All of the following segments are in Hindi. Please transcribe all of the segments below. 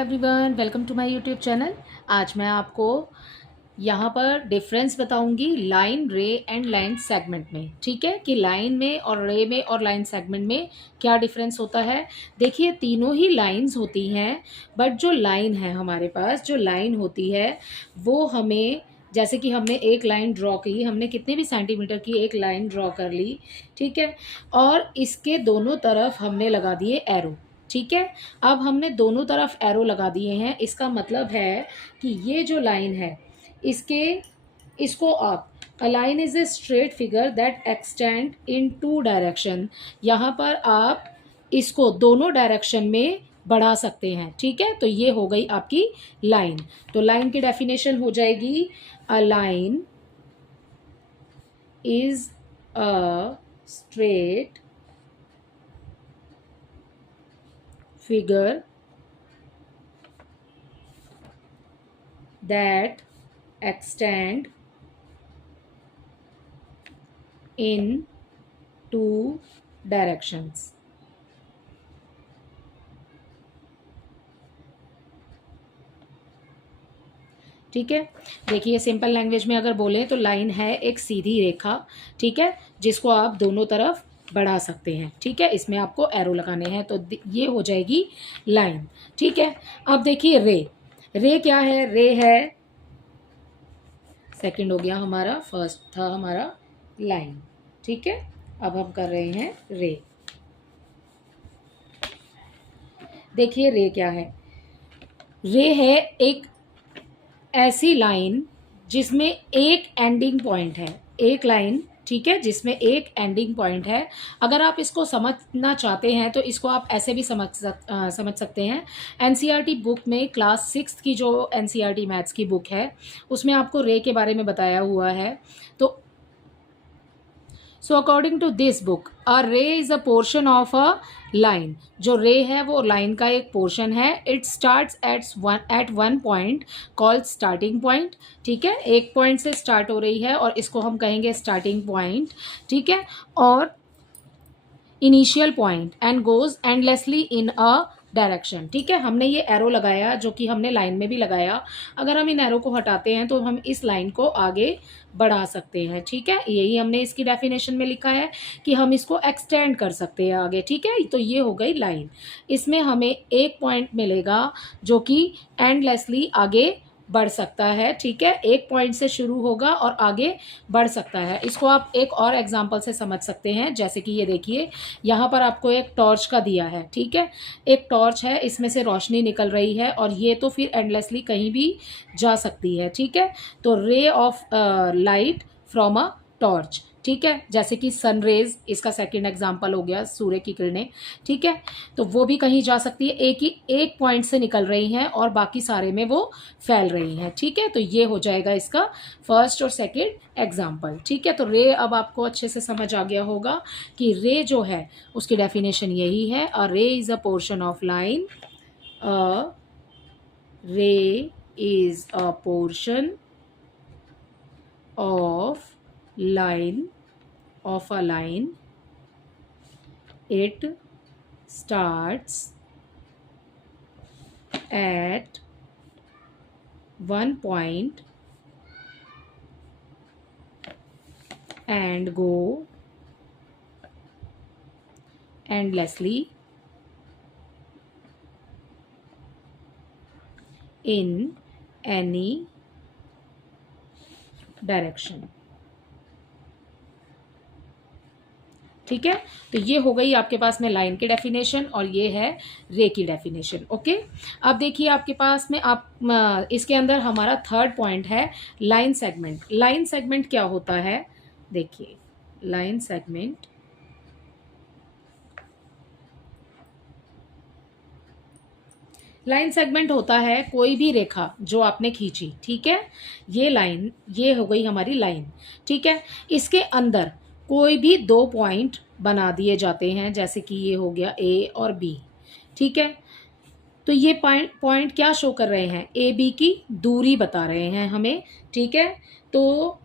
Everyone, welcome to my YouTube channel. आज मैं आपको यहाँ पर डिफरेंस बताऊंगी लाइन, रे एंड लाइन सेगमेंट में। ठीक है कि लाइन में और रे में और लाइन सेगमेंट में क्या डिफरेंस होता है। देखिए, तीनों ही लाइंस होती हैं, बट जो लाइन है हमारे पास, जो लाइन होती है वो हमें, जैसे कि हमने एक लाइन ड्रॉ की, हमने कितने भी सेंटीमीटर की एक लाइन ड्रॉ कर ली, ठीक है, और इसके दोनों तरफ हमने लगा दिए एरो। ठीक है, अब हमने दोनों तरफ एरो लगा दिए हैं, इसका मतलब है कि ये जो लाइन है इसको आप, a line is a straight figure that extend in two direction. यहाँ पर आप इसको दोनों डायरेक्शन में बढ़ा सकते हैं। ठीक है, तो ये हो गई आपकी लाइन। तो लाइन की डेफिनेशन हो जाएगी, अ line is a straight figure that extend in two directions। ठीक है, देखिए सिंपल लैंग्वेज में अगर बोलें तो लाइन है एक सीधी रेखा, ठीक है, जिसको आप दोनों तरफ बढ़ा सकते हैं। ठीक है, इसमें आपको एरो लगाने हैं, तो ये हो जाएगी लाइन। ठीक है, अब देखिए रे। रे क्या है? रे है, सेकंड हो गया हमारा, फर्स्ट था हमारा लाइन। ठीक है, अब हम कर रहे हैं रे। देखिए रे क्या है? रे है एक ऐसी लाइन जिसमें एक एंडिंग पॉइंट है, एक लाइन, ठीक है, जिसमें एक एंडिंग पॉइंट है। अगर आप इसको समझना चाहते हैं तो इसको आप ऐसे भी समझ सकते हैं। एनसीईआरटी बुक में क्लास 6 की जो एनसीईआरटी मैथ्स की बुक है उसमें आपको रे के बारे में बताया हुआ है। तो so according to this book, a ray is a portion of a line. जो रे है वो लाइन का एक पोर्शन है। It starts at one point called starting point. ठीक है, एक पॉइंट से स्टार्ट हो रही है और इसको हम कहेंगे स्टार्टिंग पॉइंट। ठीक है, और initial point and goes endlessly in a direction. ठीक है, हमने ये एरो लगाया जो कि हमने लाइन में भी लगाया। अगर हम इन एरो को हटाते हैं तो हम इस लाइन को आगे बढ़ा सकते हैं। ठीक है, यही हमने इसकी डेफिनेशन में लिखा है कि हम इसको एक्सटेंड कर सकते हैं आगे। ठीक है, तो ये हो गई लाइन। इसमें हमें एक पॉइंट मिलेगा जो कि एंडलेसली आगे बढ़ सकता है। ठीक है, एक पॉइंट से शुरू होगा और आगे बढ़ सकता है। इसको आप एक और एग्जांपल से समझ सकते हैं, जैसे कि ये देखिए, यहाँ पर आपको एक टॉर्च का दिया है। ठीक है, एक टॉर्च है, इसमें से रोशनी निकल रही है और ये तो फिर एंडलेसली कहीं भी जा सकती है। ठीक है, तो ray of light from a torch. ठीक है, जैसे कि सनरेज, इसका सेकंड एग्जांपल हो गया, सूर्य की किरणें। ठीक है, तो वो भी कहीं जा सकती है, एक पॉइंट से निकल रही हैं और बाकी सारे में वो फैल रही हैं। ठीक है, तो ये हो जाएगा इसका फर्स्ट और सेकंड एग्जांपल। ठीक है, तो रे अब आपको अच्छे से समझ आ गया होगा कि रे जो है उसकी डेफिनेशन यही है, a ray is a portion of line. A ray is a portion of line of a line. It starts at one point and go endlessly in any direction। ठीक है, तो ये हो गई आपके पास में लाइन की डेफिनेशन और ये है रे की डेफिनेशन। ओके, अब देखिए आपके पास में इसके अंदर हमारा थर्ड पॉइंट है लाइन सेगमेंट। लाइन सेगमेंट क्या होता है? देखिए, लाइन सेगमेंट होता है कोई भी रेखा जो आपने खींची। ठीक है, ये लाइन, ये हो गई हमारी लाइन। ठीक है, इसके अंदर कोई भी दो पॉइंट बना दिए जाते हैं, जैसे कि ये हो गया ए और बी। ठीक है, तो ये पॉइंट क्या शो कर रहे हैं? ए बी की दूरी बता रहे हैं हमें। ठीक है, तो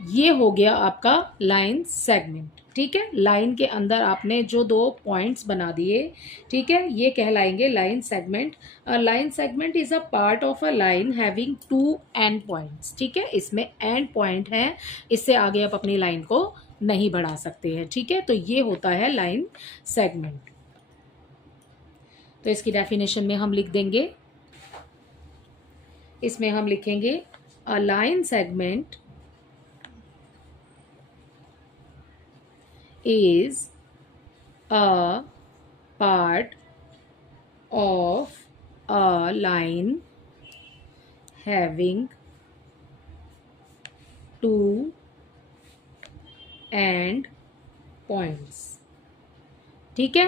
ये हो गया आपका लाइन सेगमेंट। ठीक है। लाइन के अंदर आपने जो 2 पॉइंट्स बना दिए, ठीक है, ये कहलाएंगे line segment. Line segment is a part of a line having 2 end points, ठीक है, इसमें एंड पॉइंट है, इससे आगे आप अपनी लाइन को नहीं बढ़ा सकते हैं, ठीक है। तो ये होता है लाइन सेगमेंट। तो इसकी डेफिनेशन में हम लिख देंगे, इसमें हम लिखेंगे a line segment is a part of a line having 2 end points, ठीक है।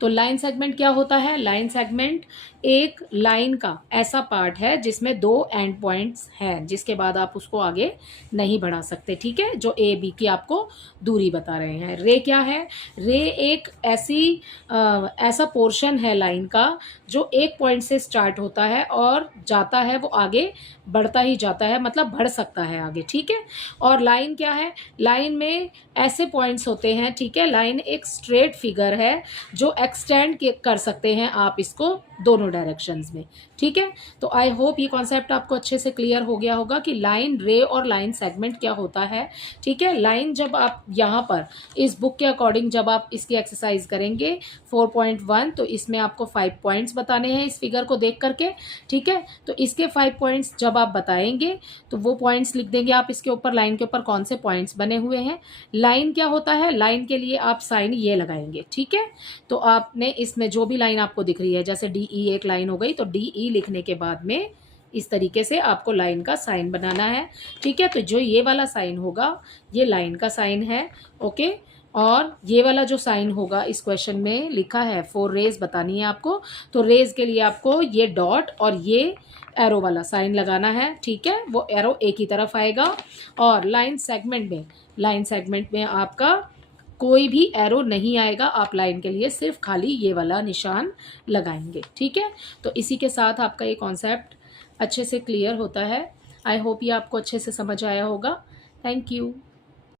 तो लाइन सेगमेंट क्या होता है? लाइन सेगमेंट एक लाइन का ऐसा पार्ट है जिसमें 2 एंड पॉइंट्स हैं, जिसके बाद आप उसको आगे नहीं बढ़ा सकते, ठीक है, जो ए बी की आपको दूरी बता रहे हैं। रे क्या है? रे एक ऐसा पोर्शन है लाइन का जो एक पॉइंट से स्टार्ट होता है और जाता है, वो आगे बढ़ता ही जाता है, मतलब बढ़ सकता है आगे, ठीक है। और लाइन क्या है? लाइन में ऐसे पॉइंट्स होते हैं, ठीक है, लाइन एक स्ट्रेट फिगर है जो एक्सटेंड कर सकते हैं आप इसको दोनों डायरेक्शंस में, ठीक है। तो आई होप ये कॉन्सेप्ट आपको अच्छे से क्लियर हो गया होगा कि लाइन, रे और लाइन सेगमेंट क्या होता है, ठीक है। लाइन जब आप यहाँ पर इस बुक के अकॉर्डिंग जब आप इसकी एक्सरसाइज करेंगे 4.1, तो इसमें आपको 5 पॉइंट्स बताने हैं इस फिगर को देख करके, ठीक है। तो इसके 5 पॉइंट्स जब आप बताएंगे तो वो पॉइंट्स लिख देंगे आप इसके ऊपर, लाइन के ऊपर कौन से पॉइंट्स बने हुए हैं। लाइन क्या होता है? लाइन के लिए आप साइन ये लगाएंगे, ठीक है। तो आपने इसमें जो भी लाइन आपको दिख रही है, जैसे डी ई एक लाइन हो गई, तो डी ई लिखने के बाद में इस तरीके से आपको लाइन का साइन बनाना है, ठीक है। तो जो ये वाला साइन होगा ये लाइन का साइन है, ओके। और ये वाला जो साइन होगा इस क्वेश्चन में लिखा है 4 रेज बतानी है आपको, तो रेज के लिए आपको ये डॉट और ये एरो वाला साइन लगाना है, ठीक है, वो एरो एक ही तरफ आएगा। और लाइन सेगमेंट में आपका कोई भी एरो नहीं आएगा, आप लाइन के लिए सिर्फ खाली ये वाला निशान लगाएंगे, ठीक है। तो इसी के साथ आपका ये कॉन्सेप्ट अच्छे से क्लियर होता है। आई होप ये आपको अच्छे से समझ आया होगा। Thank you.